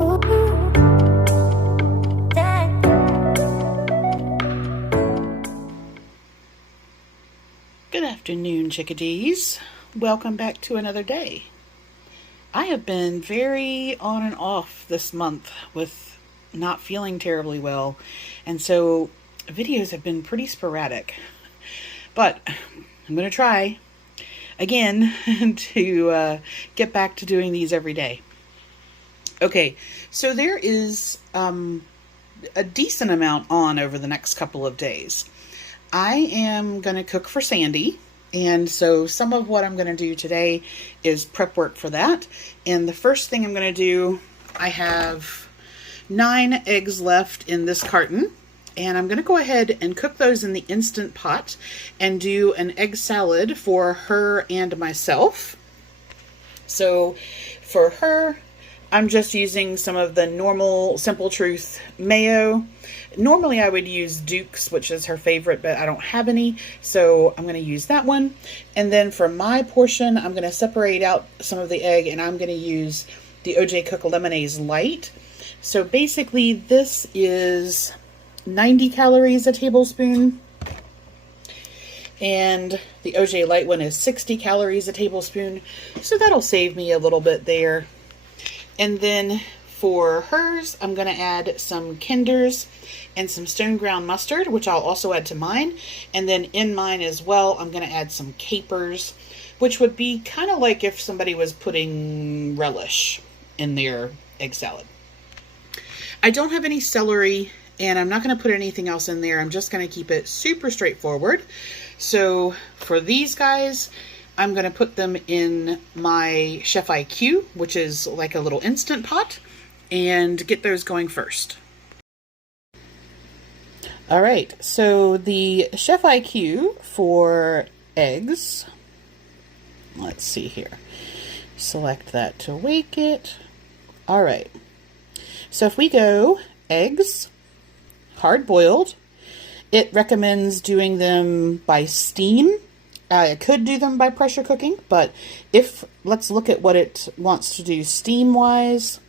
Good afternoon, chickadees. Welcome back to another day. I have been very on and off this month with not feeling terribly well, and so videos have been pretty sporadic. But I'm going to try again to get back to doing these every day. Okay, so there is a decent amount on over the next couple of days. I am going to cook for Sandy, and so some of what I'm going to do today is prep work for that. And the first thing I'm going to do, I have 9 eggs left in this carton, and I'm going to go ahead and cook those in the Instant Pot and do an egg salad for her and myself. So for her, I'm just using some of the normal Simple Truth mayo. Normally I would use Duke's, which is her favorite, but I don't have any, so I'm going to use that one. And then for my portion, I'm going to separate out some of the egg, and I'm going to use the OJ Cook Lemonaise Light. So basically this is 90 calories a tablespoon, and the OJ Light one is 60 calories a tablespoon, so that'll save me a little bit there. And then for hers, I'm going to add some Kinders and some stone ground mustard, which I'll also add to mine. And then in mine as well, I'm going to add some capers, which would be kind of like if somebody was putting relish in their egg salad. I don't have any celery, and I'm not going to put anything else in there. I'm just going to keep it super straightforward. So for these guys, I'm going to put them in my Chef IQ, which is like a little Instant Pot, and get those going first. All right, so the Chef IQ for eggs, let's see here. Select that to wake it. All right, so if we go eggs, hard boiled, it recommends doing them by steam. I could do them by pressure cooking, but let's look at what it wants to do steam-wise.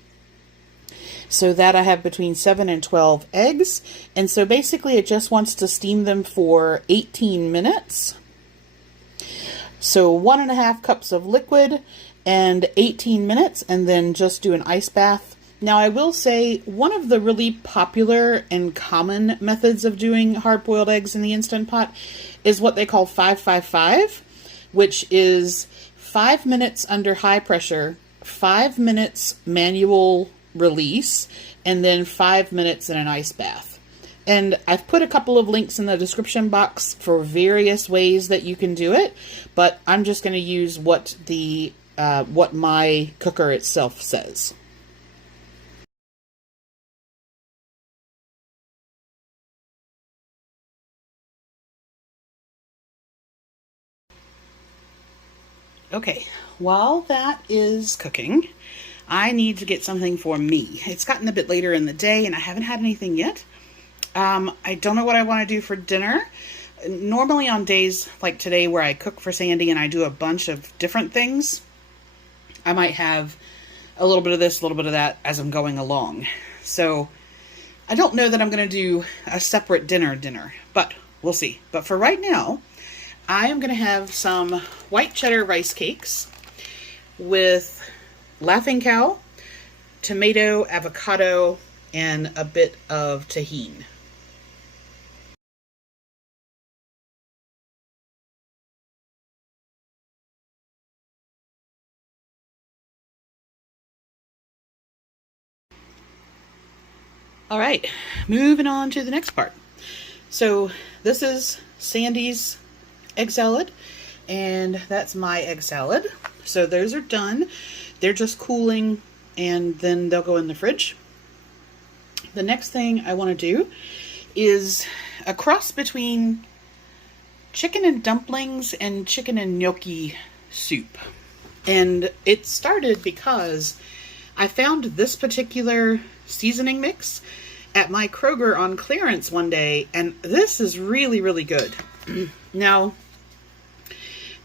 So that I have between 7 and 12 eggs, and so basically it just wants to steam them for 18 minutes. So 1.5 cups of liquid and 18 minutes, and then just do an ice bath. Now I will say one of the really popular and common methods of doing hard-boiled eggs in the Instant Pot is what they call 5-5-5, which is 5 minutes under high pressure, 5 minutes manual release, and then 5 minutes in an ice bath. And I've put a couple of links in the description box for various ways that you can do it, but I'm just going to use what my cooker itself says. Okay, while that is cooking, I need to get something for me. It's gotten a bit later in the day and I haven't had anything yet. I don't know what I want to do for dinner. Normally on days like today where I cook for Sandy and I do a bunch of different things, I might have a little bit of this, a little bit of that as I'm going along. So I don't know that I'm going to do a separate dinner, but we'll see. But for right now, I am going to have some white cheddar rice cakes with Laughing Cow, tomato, avocado, and a bit of Tajin. All right, moving on to the next part. So this is Sandy's egg salad, and that's my egg salad. So those are done. They're just cooling, and then they'll go in the fridge. The next thing I want to do is a cross between chicken and dumplings and chicken and gnocchi soup. And it started because I found this particular seasoning mix at my Kroger on clearance one day, and this is really, really good. Now,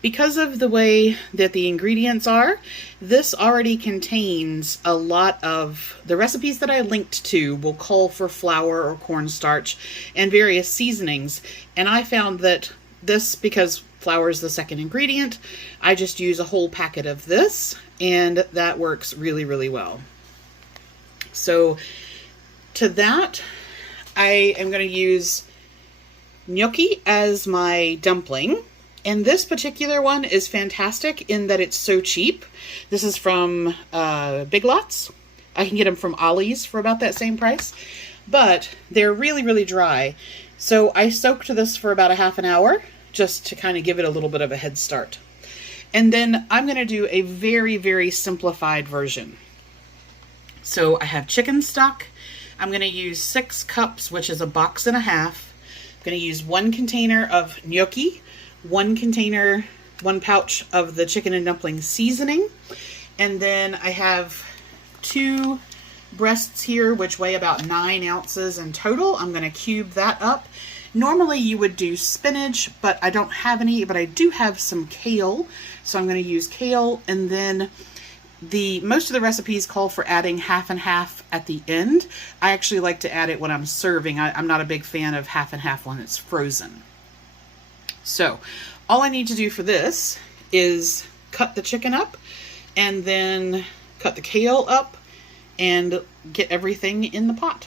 Because of the way that the ingredients are, this already contains a lot of the recipes that I linked to will call for flour or cornstarch and various seasonings. And I found that this, because flour is the second ingredient, I just use a whole packet of this, and that works really, really well. So to that, I am going to use gnocchi as my dumpling. And this particular one is fantastic in that it's so cheap. This is from Big Lots. I can get them from Ollie's for about that same price. But they're really, really dry. So I soaked this for about a half an hour just to kind of give it a little bit of a head start. And then I'm going to do a very, very simplified version. So I have chicken stock. I'm going to use 6 cups, which is a box and a half. I'm going to use 1 container of gnocchi, 1 pouch of the chicken and dumpling seasoning. And then I have 2 breasts here, which weigh about 9 ounces in total. I'm going to cube that up. Normally you would do spinach, but I don't have any, but I do have some kale. So I'm going to use kale, and then most of the recipes call for adding half and half at the end. I actually like to add it when I'm serving. I'm not a big fan of half and half when it's frozen. So all I need to do for this is cut the chicken up and then cut the kale up and get everything in the pot.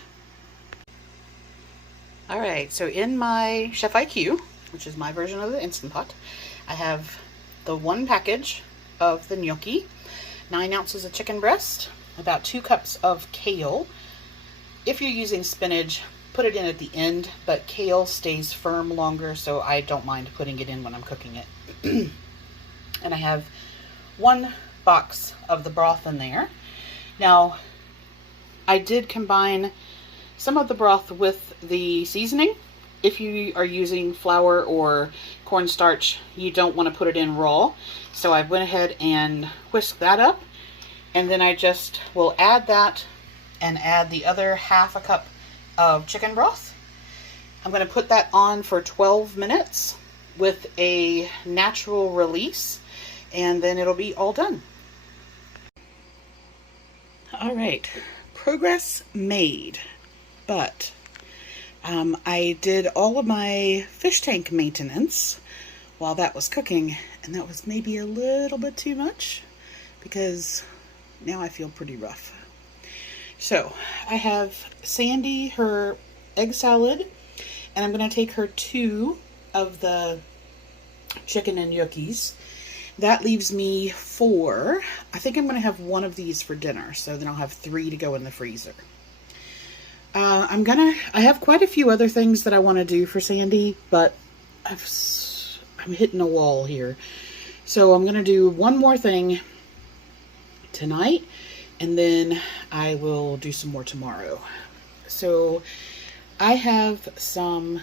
All right, so in my Chef IQ, which is my version of the Instant Pot, I have the 1 package of the gnocchi, 9 ounces of chicken breast, about 2 cups of kale. If you're using spinach, put it in at the end, but kale stays firm longer, so I don't mind putting it in when I'm cooking it. And I have 1 box of the broth in there. Now, I did combine some of the broth with the seasoning. If you are using flour or cornstarch, you don't want to put it in raw. So I went ahead and whisked that up, and then I just will add that and add the other half a cup of chicken broth. I'm going to put that on for 12 minutes with a natural release, and then it'll be all done. All right, progress made, but I did all of my fish tank maintenance while that was cooking, and that was maybe a little bit too much because now I feel pretty rough. So I have Sandy her egg salad, and I'm going to take her 2 of the chicken and gnocchis. That leaves me 4. I think I'm going to have 1 of these for dinner, so then I'll have 3 to go in the freezer. I have quite a few other things that I want to do for Sandy, but I'm hitting a wall here. So I'm going to do 1 more thing tonight, and then I will do some more tomorrow. So I have some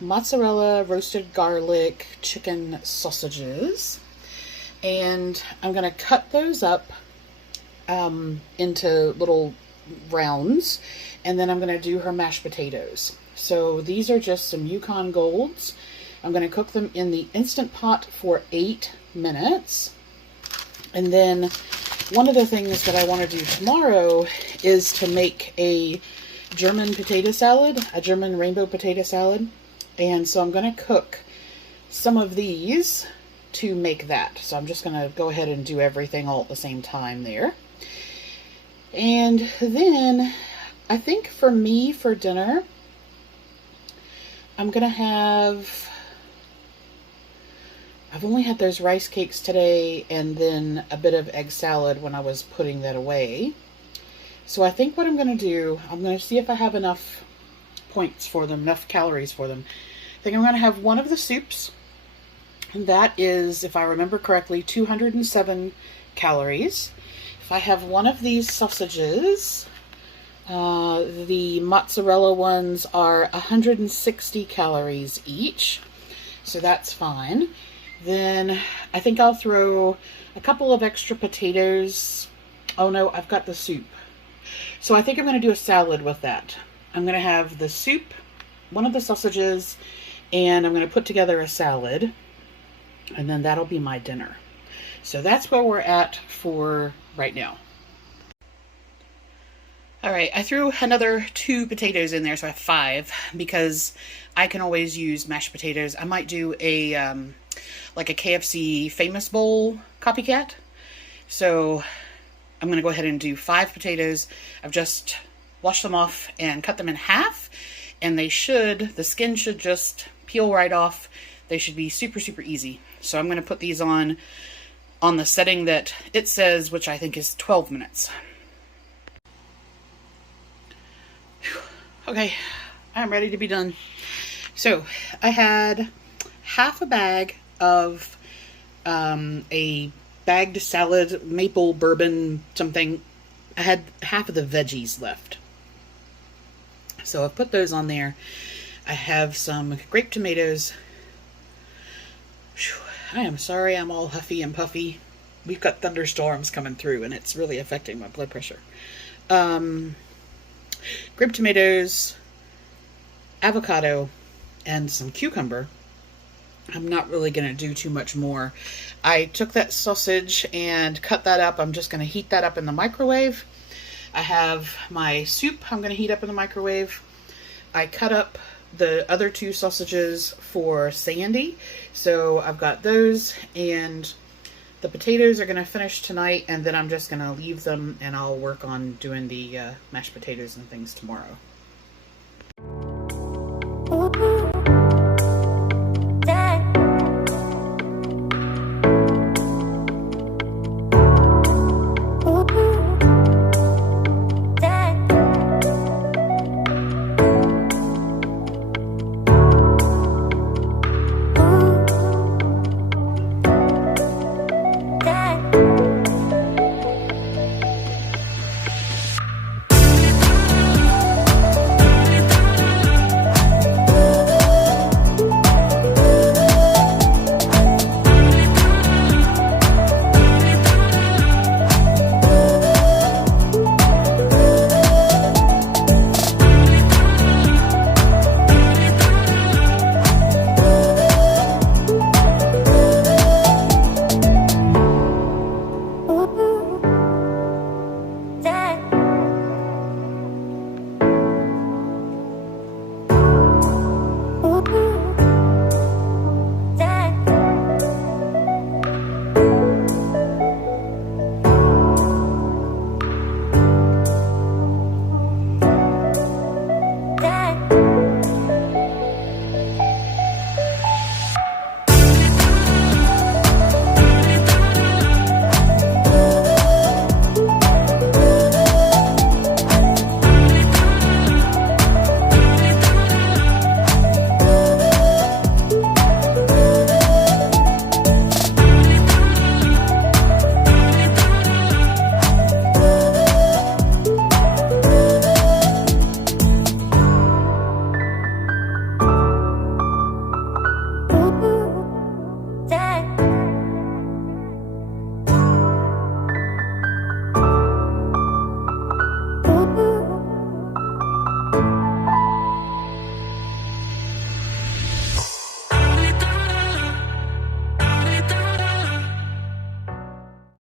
mozzarella roasted garlic chicken sausages, and I'm going to cut those up into little rounds, and then I'm going to do her mashed potatoes. So these are just some Yukon Golds. I'm going to cook them in the Instant Pot for 8 minutes. And then one of the things that I want to do tomorrow is to make a German potato salad, a German rainbow potato salad. And so I'm going to cook some of these to make that. So I'm just going to go ahead and do everything all at the same time there. And then I think for me, for dinner, I'm going to have, I've only had those rice cakes today and then a bit of egg salad when I was putting that away. So I think what I'm going to do, I'm going to see if I have enough points for them, enough calories for them. I think I'm going to have 1 of the soups. And that is, if I remember correctly, 207 calories. If I have 1 of these sausages, the mozzarella ones are 160 calories each. So that's fine. Then I think I'll throw a couple of extra potatoes. Oh no, I've got the soup. So I think I'm going to do a salad with that. I'm going to have the soup, 1 of the sausages, and I'm going to put together a salad. And then that'll be my dinner. So that's where we're at for right now. All right, I threw another 2 potatoes in there, so I have 5, because I can always use mashed potatoes. I might do a like a KFC famous bowl copycat. So I'm going to go ahead and do 5 potatoes. I've just washed them off and cut them in half, and the skin should just peel right off. They should be super, super easy. So I'm going to put these on the setting that it says, which I think is 12 minutes. Okay, I'm ready to be done. So I had half a bag of a bagged salad, maple bourbon something. I had half of the veggies left. So I've put those on there. I have some grape tomatoes. I am sorry I'm all huffy and puffy. We've got thunderstorms coming through and it's really affecting my blood pressure. Grape tomatoes, avocado, and some cucumber. I'm not really going to do too much more. I took that sausage and cut that up. I'm just going to heat that up in the microwave. I have my soup I'm going to heat up in the microwave. I cut up the other 2 sausages for Sandy. So I've got those, and the potatoes are going to finish tonight, and then I'm just going to leave them and I'll work on doing the mashed potatoes and things tomorrow.